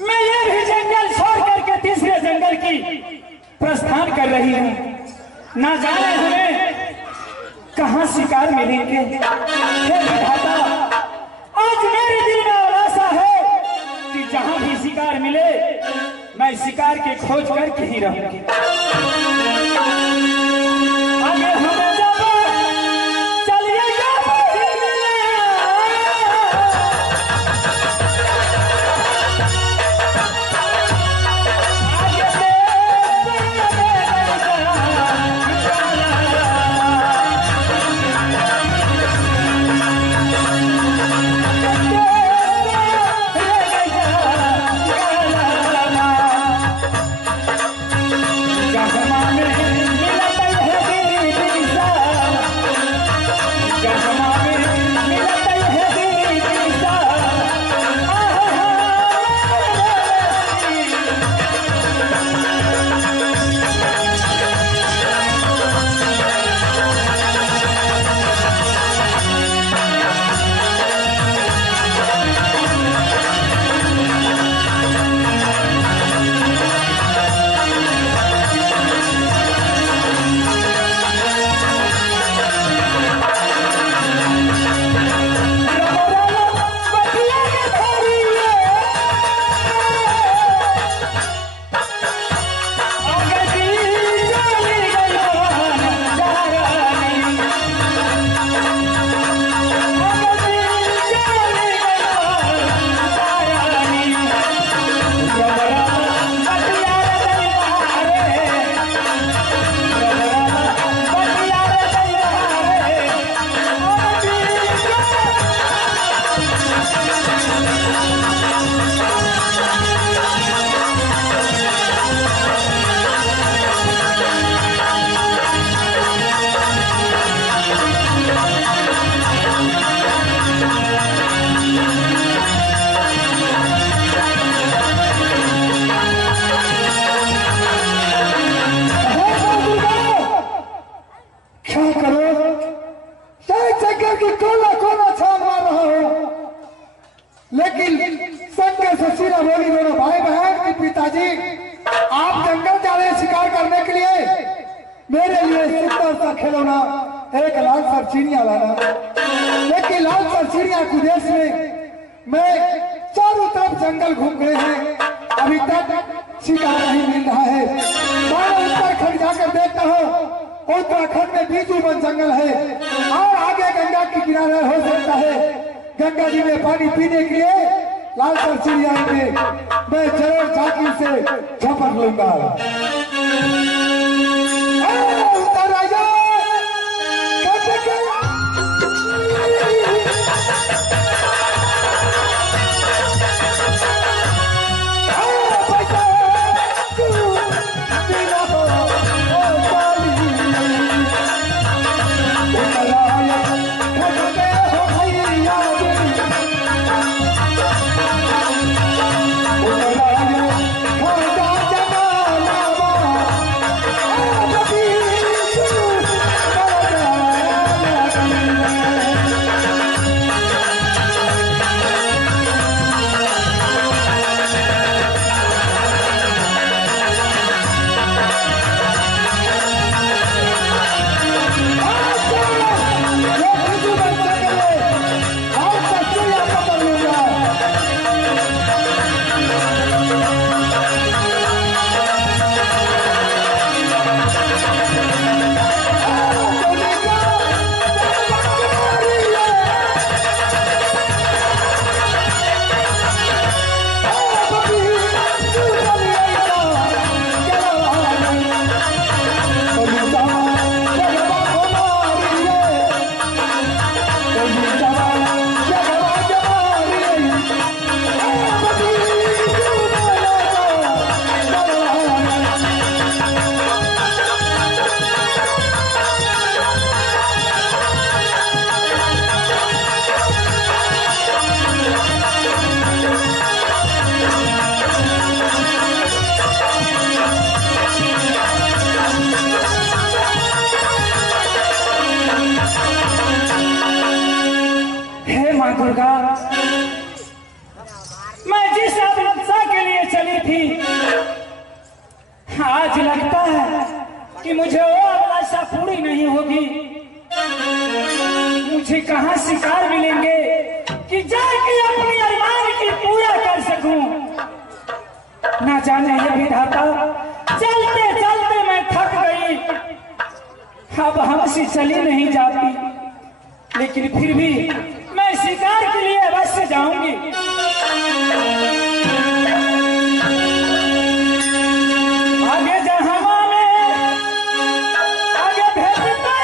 मैं ये भी जंगल छोड़ करके तीसरे जंगल की प्रस्थान कर रही हूँ। ना जाने हमें कहाँ शिकार मिलेंगे। हे विधाता, आज मेरे दिल में आशा है कि जहाँ भी शिकार मिले मैं शिकार के खोज करके ही रहूंगी। आगे हम खिलौना एक लाल सर चिड़िया लाना, लेकिन लाल सर चिड़िया के देश में मैं चारों तरफ जंगल घूम गए हैं, अभी तक शिकार नहीं मिल रहा है। मैं उत्तराखंड जाकर देखता हूँ, उत्तराखंड में बीजूबंद जंगल है और आगे गंगा के किनारे हो सकता है गंगा जी में पानी पीने के लिए लाल सर चिड़िया आएंगे। मैं जरूर झांकी से झपट लूंगा। थी, आज लगता है कि मुझे वो अभिलाषा पूरी नहीं होगी। मुझे कहाँ शिकार मिलेंगे कि जाके अपनी अरमान की पूरा कर सकूं। ना जाने ये विधाता, चलते चलते मैं थक गई, अब हमसे चली नहीं जाती, लेकिन फिर भी मैं शिकार के लिए अवश्य जाऊंगी। आगे जहां में आगे भेजता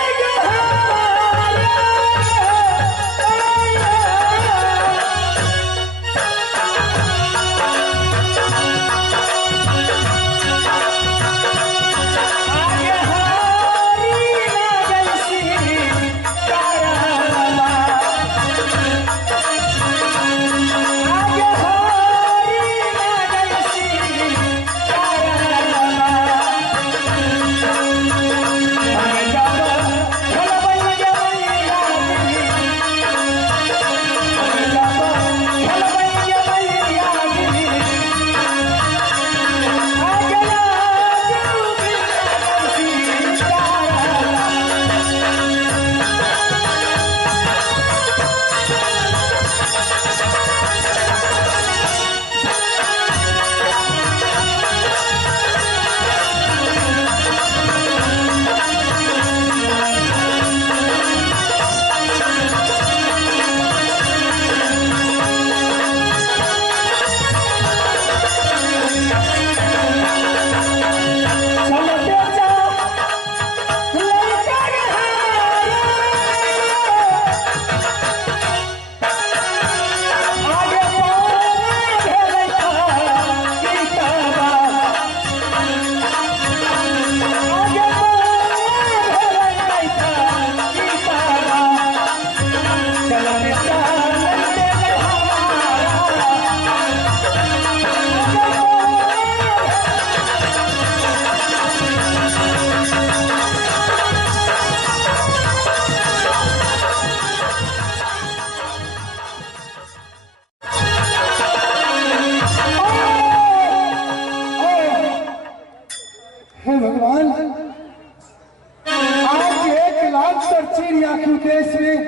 भगवान, आज एक लाख चिड़िया के देश में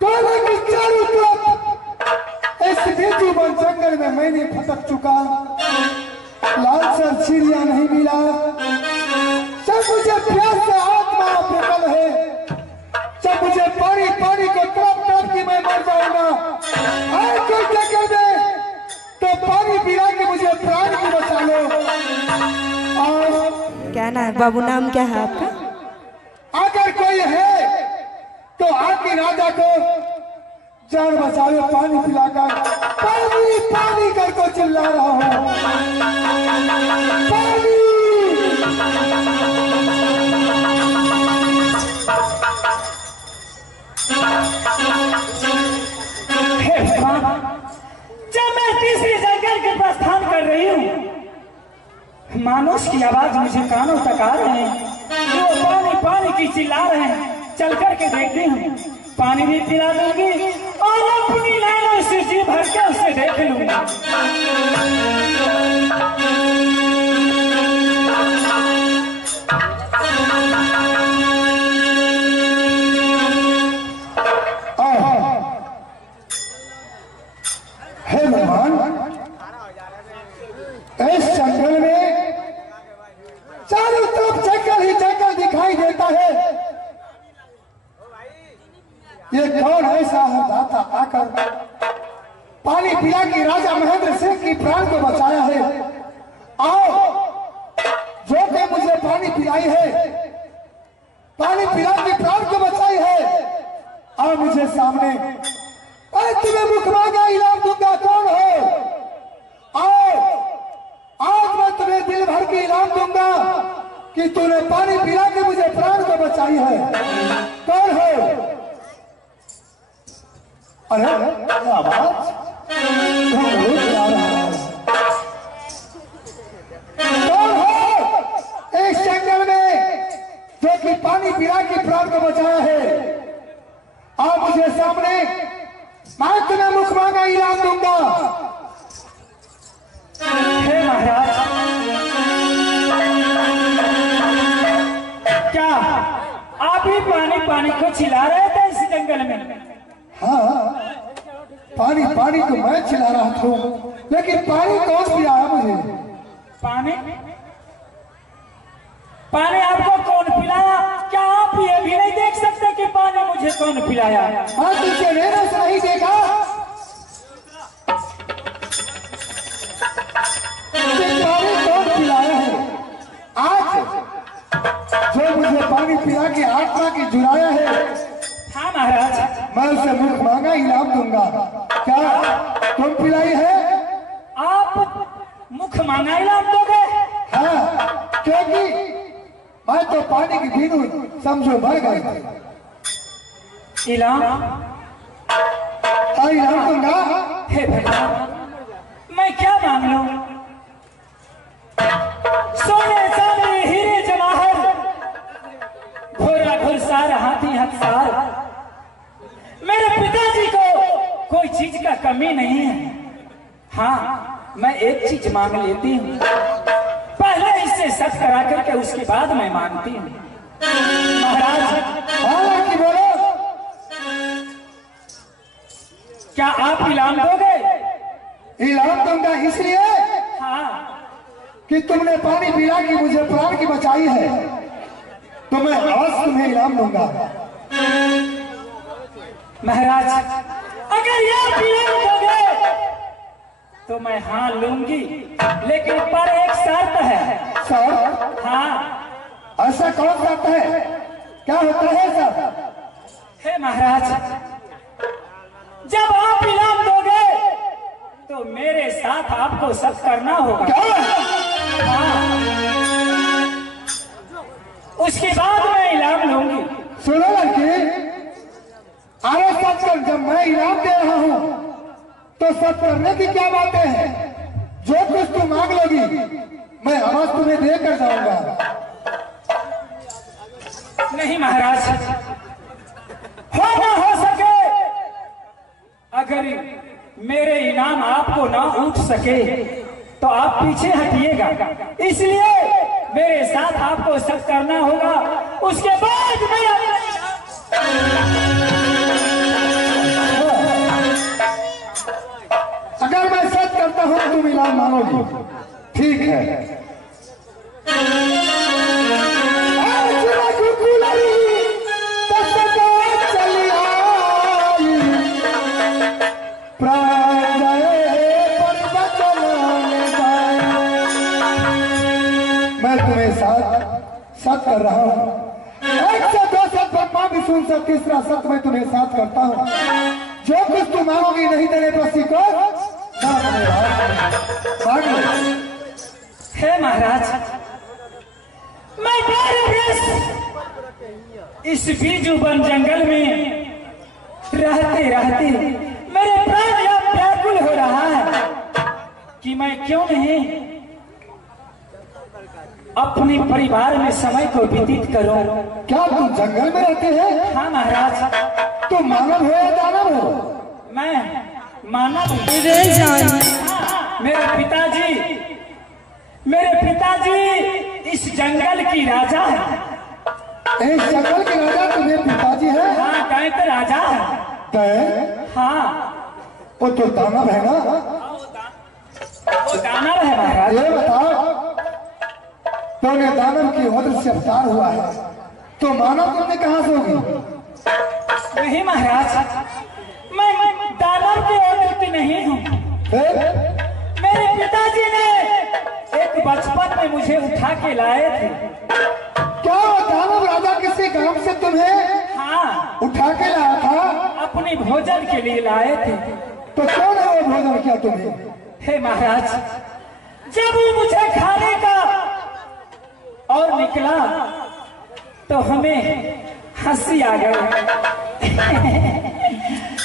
कोयले की चारों तरफ इस बेजुबान जंगल में मैंने भटक चुका, लाल सर चिड़िया नहीं मिला। जब मुझे प्यास से आत्मा विकल है, जब मुझे पानी पानी को तड़प तड़प की मैं मर जाऊंगा, कोई क्या कह दे तो पानी पिला के मुझे प्राण को बचा लो। क्या नाम है बाबू, नाम क्या है आपका? अगर कोई है तो आके राजा को जान बचावे, पानी पिलाकर पानी पानी कर को चिल्ला रहा हूँ, पानी। हे भगवान, जब मैं तीसरी जंगल के प्रस्थान कर रही हूँ, मानुष की आवाज मुझे कानों तक आ रहे हैं, वो पानी पानी की चिल्ला रहे हैं। चल करके देखती हूँ, पानी भी पिला दूंगी और अपनी नैनों से जी भर के उसे देख लूंगा। हे भगवान, इस जंगल में चारों तरफ जंगल ही जंगल दिखाई देता है। ये कौन ऐसा हरदाता आकर पानी पिला के राजा महेंद्र सिंह की प्राण को बचाया है? आओ, जो कि मुझे पानी पिलाई है, पानी पिला के प्राण को बचाई है, आओ मुझे सामने। अरे तुम्हें मुख मांगा इनाम दूंगा, कौन हो? आओ, आज मैं तुम्हें दिल भर के इनाम दूंगा कि तूने पानी पिला के मुझे प्राण को बचाई है। कौन हो? अरे आवाज कौन हो इस जंगल में जो कि पानी पिला के प्राण को बचाया है? आप मुझे सामने, मैं तुम्हें मुख मांगा इनाम दूंगा। पानी को चिल्ला रहे थे इस जंगल में। हाँ, पानी पानी तो मैं चिल्ला रहा था, लेकिन पानी कौन पिलाया मुझे? पानी पानी आपको कौन पिलाया? क्या आप ये भी नहीं देख सकते कि पानी मुझे कौन पिलाया? हाँ, तुझे मैंने से नहीं देखा। पानी कौन पिलाया है? आज जो मुझे पानी पिला के आत्मा की जुलाया है, हाँ महाराज, मैं उसे मुख मांगा इनाम दूंगा। क्या तुम पिलाई है? आप मुख मांगा इनाम दोगे? हाँ, क्योंकि मैं तो पानी की बिनु समझो मर गई थी। इनाम? हाँ, इनाम दूंगा। हे भगवान, मैं क्या मांग लूं? सोने चांदी हीरे जवाहर, घोड़ा घुड़सार हाथी हथियार, मेरे पिताजी को कोई चीज का कमी नहीं है। हाँ, मैं एक चीज मांग लेती हूँ, पहले इससे सच करा करके उसके बाद मैं मांगती हूँ। महाराज, हाँ कि बोलो। क्या आप इनाम दोगे? इनाम दूंगा इसलिए हाँ, कि तुमने पानी पिला के मुझे प्राण की बचाई है, तो मैं आज तुम्हें इनाम दूंगा। महाराज, अगर ये इनाम दोगे तो मैं हाँ लूंगी, लेकिन पर एक शर्त है। सर, हाँ, ऐसा कौन करता है? क्या होता है सर? हे महाराज, जब आप इनाम दोगे तो मेरे साथ आपको सब करना होगा। क्या? हाँ, उसके बाद मैं इनाम लूंगी। सुनो लड़की, अरे सच कर, जब मैं इनाम दे रहा हूँ तो सच करने की क्या बातें हैं? जो कुछ तुम मांग लोगी मैं आवाज तुम्हें देकर जाऊंगा। नहीं महाराज, हो ना हो सके, अगर मेरे इनाम आपको ना उठ सके तो आप पीछे हटिएगा। इसलिए मेरे साथ आपको सब करना होगा, उसके बाद मैं अगर मैं सच करता हूं तो तुम इनाम मांगोगी, ठीक है? मैं तुम्हें साथ कर रहा हूं। एक से दो सच ब्रह्मा भी सुन सकती, तीसरा सच मैं तुम्हें साथ करता हूं। जो कुछ तुम मांगोगी नहीं देने पर सीखो। हे महाराज, मैं 12 वर्ष इस बीजू वन जंगल में रहते रहते मेरे प्राण यह व्याकुल हो रहा है कि मैं क्यों नहीं अपने परिवार में समय को व्यतीत करूं। क्या तुम जंगल में रहते हैं? हाँ महाराज। तुम मानव हो या दानव हो? मैं मानव हूं। मेरे पिताजी इस जंगल की राजा है। इस जंगल के राजा तुम्हें पिताजी है? हाँ, गाय का राजा है। तय? हाँ, वो तो दानव है ना? वो दानव है महाराज। ये बताओ, तुमने दानव की होद से अवतार हुआ है, तो मानव तुमने कहां से होगी? नहीं महाराज, मैं दानव की औरत की नहीं हूँ। मेरे पिताजी ने एक बचपन में मुझे उठा के लाए थे। क्या दानव राजा किसी गांव से तुम्हें हाँ, उठा के लाया था? अपने भोजन के लिए लाए थे। तो कौन है वो भोजन किया तुम्हें? हे महाराज, जब वो मुझे खाने का और निकला तो हमें हंसी आ गई।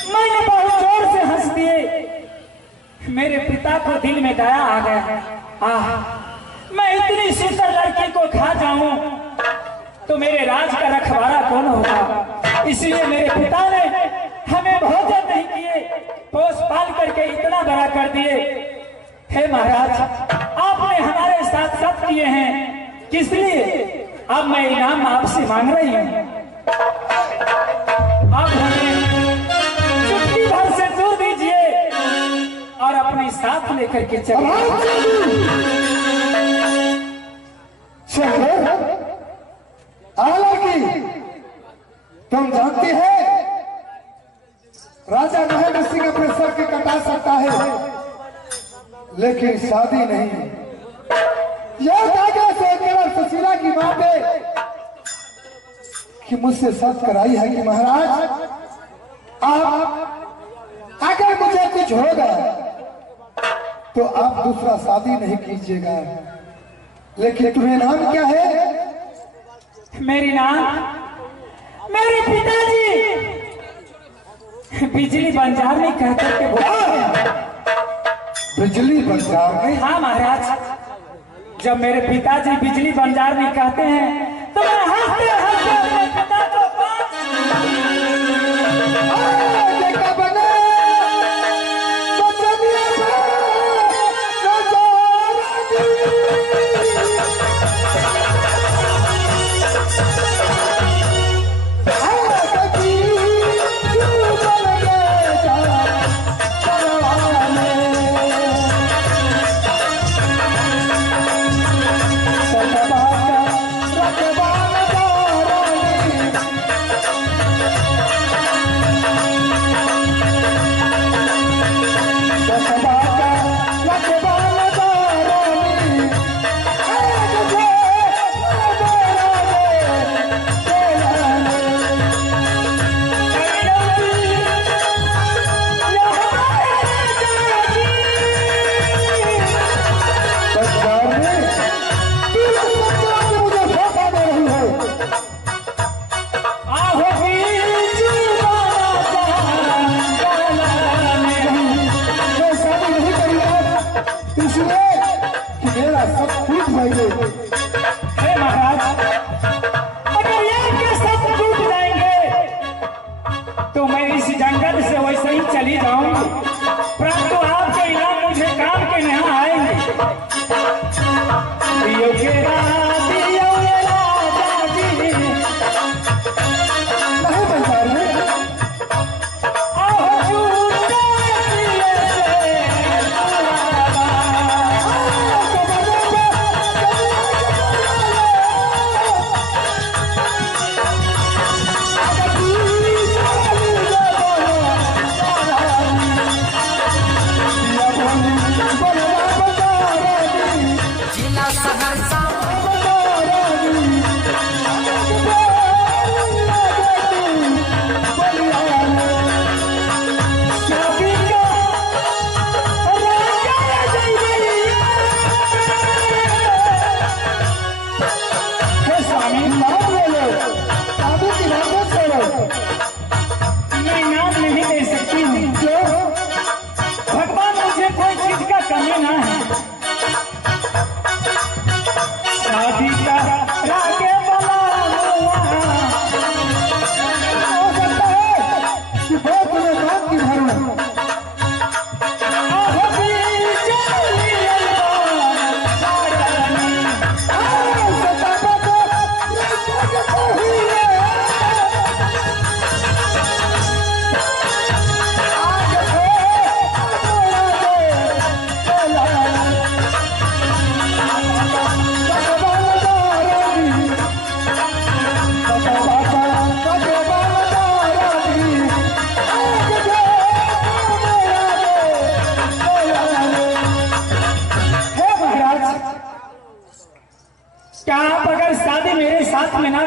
मैंने बहुत जोर से हंस दिए। मेरे पिता को दिल में दया आ गया। आह, मैं इतनी सुंदर लड़की को खा जाऊं तो मेरे राज का रखवाला कौन होगा। इसलिए मेरे पिता ने हमें भोजन नहीं किए, पोस पाल करके इतना बड़ा कर दिए। हे महाराज, आपने हमारे साथ सब किए हैं, किस लिए? अब मैं इनाम आपसे मांग रही हूँ। साथ लेकर के चले। हालांकि तुम जानती है राजा महेंद्र सिंह अपने सर के कटा सकता है, लेकिन शादी नहीं। यह धागा से केवल सुशीला की मां पे कि मुझसे शर्त कराई है कि महाराज आप अगर मुझे कुछ होगा तो आप दूसरा शादी नहीं कीजिएगा। लेकिन तुम्हें नाम क्या है? मेरी नाम, मेरे पिताजी बिजली बंजार में कहकर के बोला। बिजली बंजार में? हाँ महाराज, जब मेरे पिताजी बिजली बंजार में कहते हैं तो मैं हंसते हंसते अपने पिता को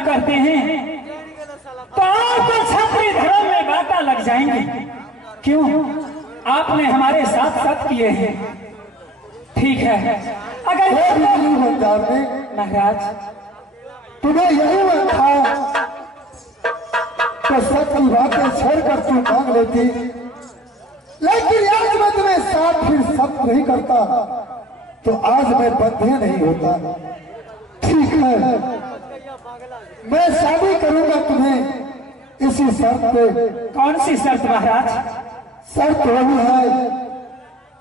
करते हैं तो आपको छत्री धर्म में बाटा लग जाएंगे। क्यों? आपने हमारे साथ साथ किए हैं। ठीक है, अगर महाराज तुम्हें यही मन था तो सच की बातें छोड़कर तू मांग लेती, लेकिन आज मैं तुम्हें साथ फिर सत्य नहीं करता तो आज मैं बंधे नहीं होता। ठीक है, मैं शादी करूंगा तुम्हें इसी शर्त पे। कौन सी शर्त महाराज? शर्त वही है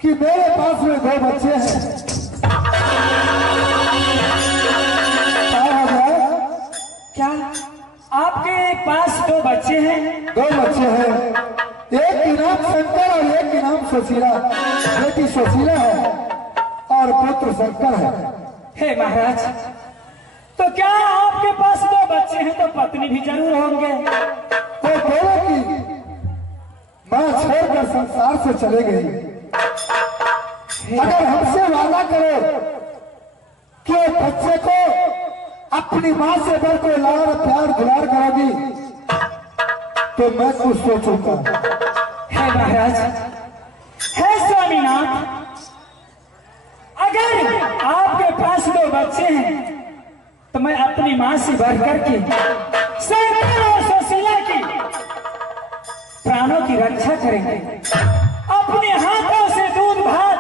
कि मेरे पास में 2 बच्चे हैं। क्या आपके पास 2 बच्चे हैं? 2 बच्चे हैं, एक की नाम शंकर और एक की नाम सुशीला, बेटी सुशीला है और पुत्र शंकर है। हे महाराज, तो क्या आपके पास 2 बच्चे हैं तो पत्नी भी जरूर होंगे? वो दोनों की मां छोड़कर संसार से चले गई। अगर हमसे वादा करो कि वो बच्चे को अपनी मां से बढ़कर लाड़ प्यार दुलार करोगी तो मैं कुछ सोचूंगा। हे महाराज, हे स्वामीनाथ, अगर आपके पास 2 बच्चे हैं तो मैं अपनी मां से बढ़कर के शंकर और सुशीला की प्राणों की रक्षा करेंगे। अपने हाथों से दूध भात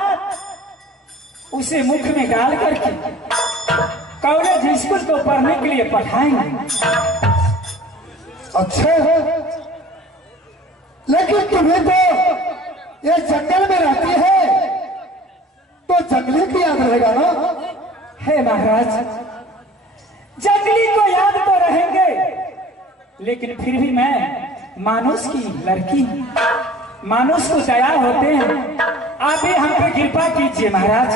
उसे मुख में डाल करके कॉलेज स्कूल को पढ़ने के लिए पढ़ाएंगे। अच्छा है, लेकिन तुम्हें तो ये जंगल में रहती है तो जंगली की याद रहेगा ना? हे महाराज, जंगली को याद तो रहेंगे, लेकिन फिर भी मैं मानुष की लड़की, मानुष को दया होते हैं। आप ही हम पे कृपा कीजिए महाराज।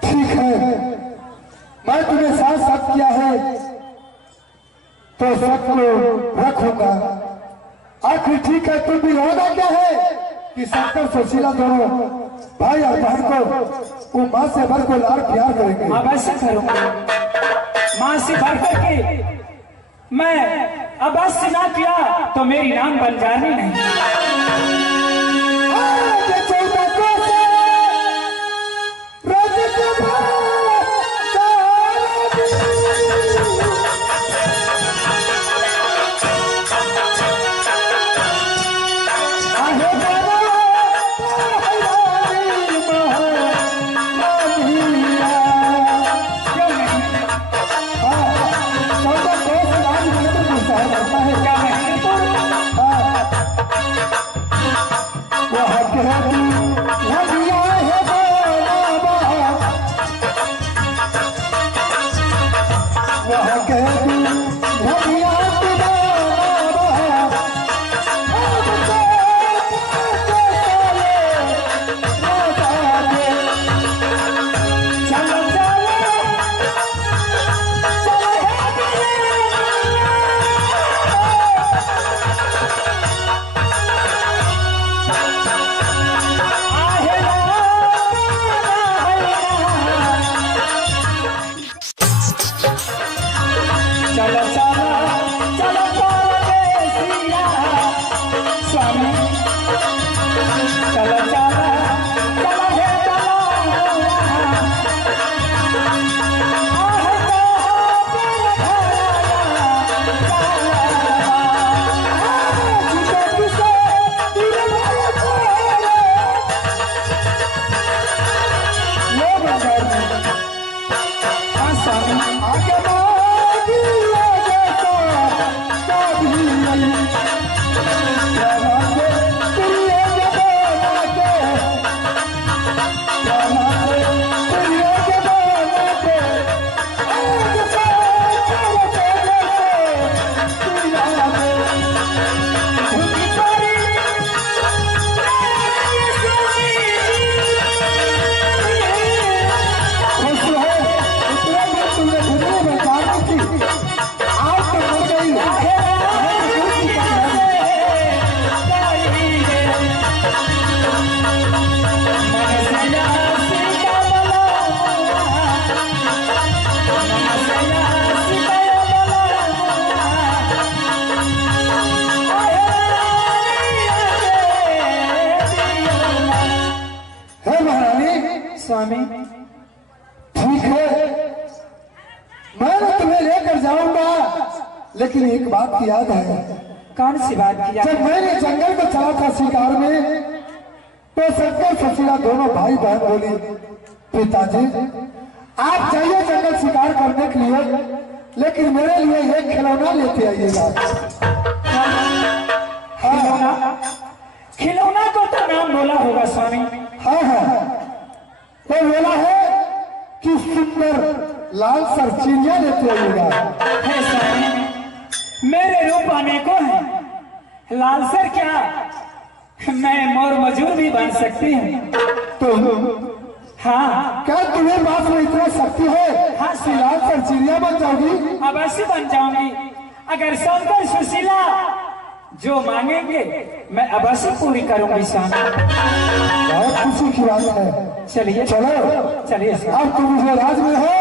ठीक है, मैं तुम्हें साथ साथ किया है तो सबको रखूंगा। आखिर ठीक है, तुम भी वादा क्या है कि शंकर सुशीला दोनों भाई और बहन को वो मां से भर को लाड़ प्यार करेंगे। अवश्य करूंगा, मां से भर करके। मैं अवश्य ना किया तो मेरी नाम बंजारी नहीं। स्वामी ठीक है, मैं तुम्हें लेकर जाऊंगा, लेकिन एक बात की याद है। कौन सी बात की? जब मैंने जंगल में चला था शिकार में तो शंकर सुशीला दोनों भाई बहन बोली, पिताजी आप जाइए जंगल शिकार करने के लिए, लेकिन मेरे लिए एक खिलौना लेते आइएगा। खिलौना? खिलौना को तो नाम बोला होगा स्वामी। हाँ हाँ, तो बोला है कि सुंदर लाल सर चिड़िया लेते आइएगा। है स्वामी, मेरे रूप अनेकों हैं, लालसर क्या मैं मोर मजूर भी बन सकती हूँ। तो हाँ क्या तुम्हें बात में इतना शक्ति है? हाँ, कि लाल सर चिड़िया बन जाओगी? अवश्य बन जाऊंगी। अगर शंकर सुशीला जो मांगेंगे मैं अवश्य पूरी करूंगी स्वामी। बहुत खुशी की बात है। चलिए चलो चलिए स्वामी। अब तुम मुझे राज में हो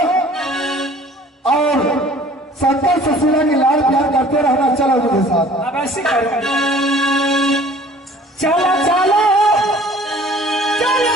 और शंकर सुशीला की लाल प्यार करते रहना। चलो मुझे साथ। अवश्य करूंगी। चलो चलो चलो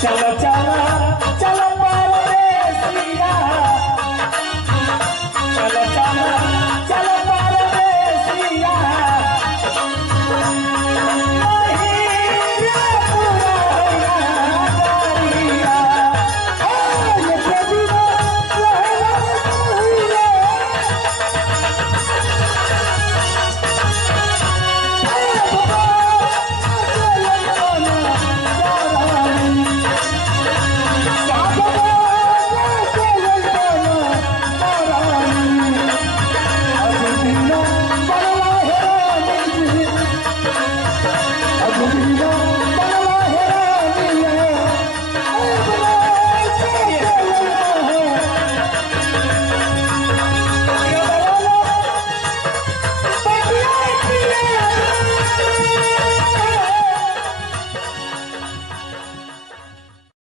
चलो चलो चलो परदेसिया, चलो चलो चलो परदेसिया, Thank you.